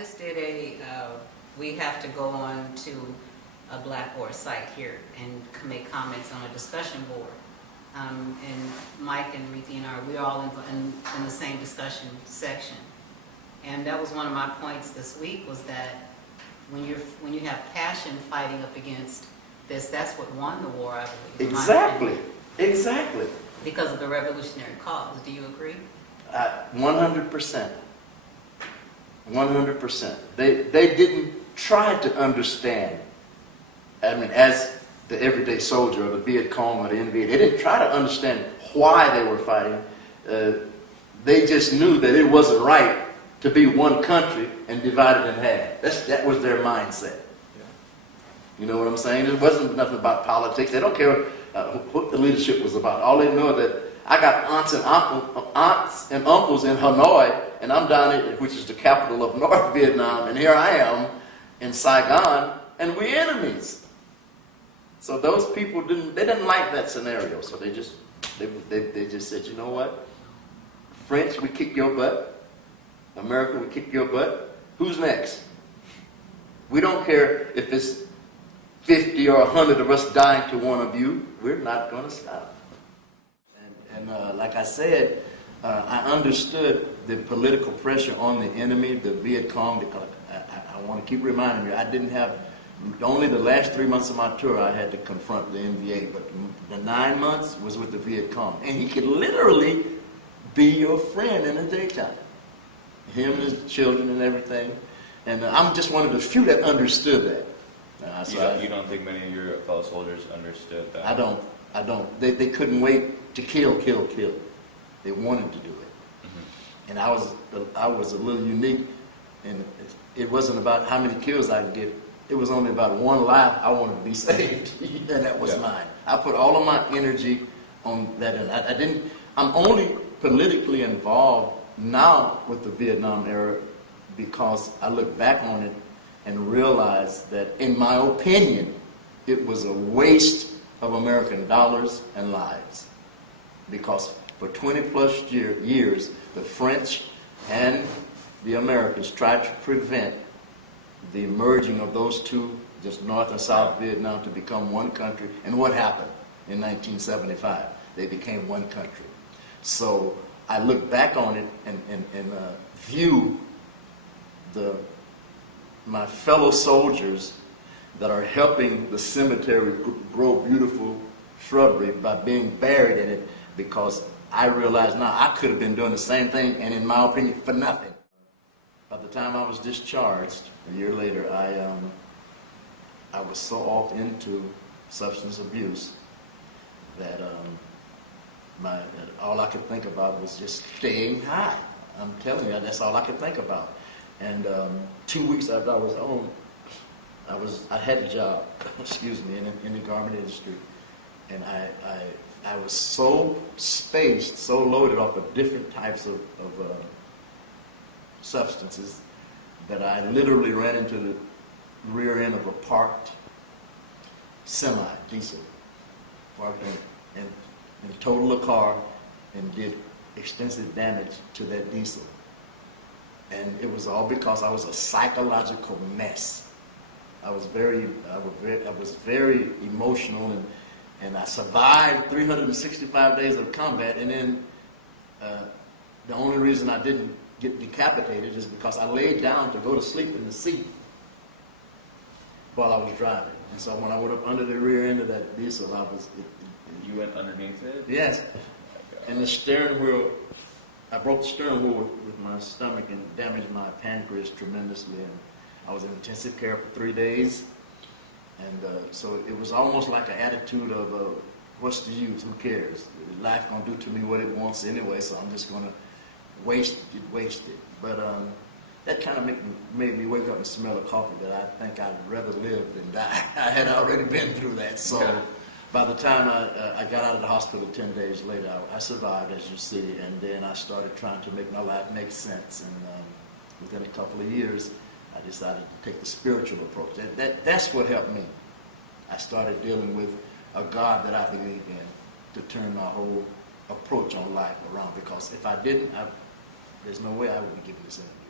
just did we have to go on to a Blackboard site here and make comments on a discussion board. And Mike and Ruthie and we're all in the same discussion section. And that was one of my points this week, was that when you have passion fighting up against this, that's what won the war, I believe. Exactly. Exactly. Because of the revolutionary cause. Do you agree? 100%. 100%. They didn't try to understand. I mean, as the everyday soldier or the Viet Cong or the NVA, they didn't try to understand why they were fighting. They just knew that it wasn't right to be one country and divided in half. That was their mindset. You know what I'm saying? It wasn't nothing about politics. They don't care what the leadership was about. All they know is that I got aunts and uncles in Hanoi, and I'm down here, which is the capital of North Vietnam, and here I am in Saigon, and we're enemies. So those people didn't like that scenario. So they just said, you know what? French, we kick your butt. America, we kick your butt. Who's next? We don't care if it's 50 or 100 of us dying to one of you. We're not going to stop. And like I said, I understood the political pressure on the enemy, the Viet Cong. Because I want to keep reminding you, I didn't have, only the last 3 months of my tour I had to confront the NVA, but the 9 months was with the Viet Cong. And he could literally be your friend in the daytime. Him and his children and everything. And I'm just one of the few that understood that. You don't think many of your fellow soldiers understood that? I don't. They couldn't wait to kill. They wanted to do it. Mm-hmm. And I was a little unique, and it wasn't about how many kills I could get. It was only about one life I wanted to be saved, and that was mine. I put all of my energy on that, and I'm only politically involved now with the Vietnam era because I look back on it and realize that, in my opinion, it was a waste of American dollars and lives. Because for 20 plus years, the French and the Americans tried to prevent the merging of those two, just North and South Vietnam, to become one country. And what happened in 1975? They became one country. So I look back on it and view my fellow soldiers that are helping the cemetery grow beautiful shrubbery by being buried in it, because I realize now I could have been doing the same thing, and in my opinion, for nothing. By the time I was discharged, a year later, I was so off into substance abuse that all I could think about was just staying high. I'm telling you, that's all I could think about. And 2 weeks after I was home, I had a job, excuse me, in the garment industry, and I was so spaced, so loaded off of different types of substances that I literally ran into the rear end of a parked semi, diesel, parked and totaled a car and did extensive damage to that diesel. And it was all because I was a psychological mess. I was very emotional, and I survived 365 days of combat, and then the only reason I didn't get decapitated is because I laid down to go to sleep in the seat while I was driving. And so when I went up under the rear end of that diesel, You went underneath it? Yes. And the steering wheel, I broke the steering wheel with my stomach and damaged my pancreas tremendously. And I was in intensive care for 3 days. And so it was almost like an attitude of, what's the use? Who cares? Life going to do to me what it wants anyway, so I'm just going to waste it. But that kind of made me wake up and smell the coffee, that I think I'd rather live than die. I had already been through that. So by the time I got out of the hospital 10 days later, I survived, as you see, and then I started trying to make my life make sense. And within a couple of years, I decided to take the spiritual approach. That's what helped me. I started dealing with a God that I believe in to turn my whole approach on life around, because if I didn't, there's no way I would be giving this interview.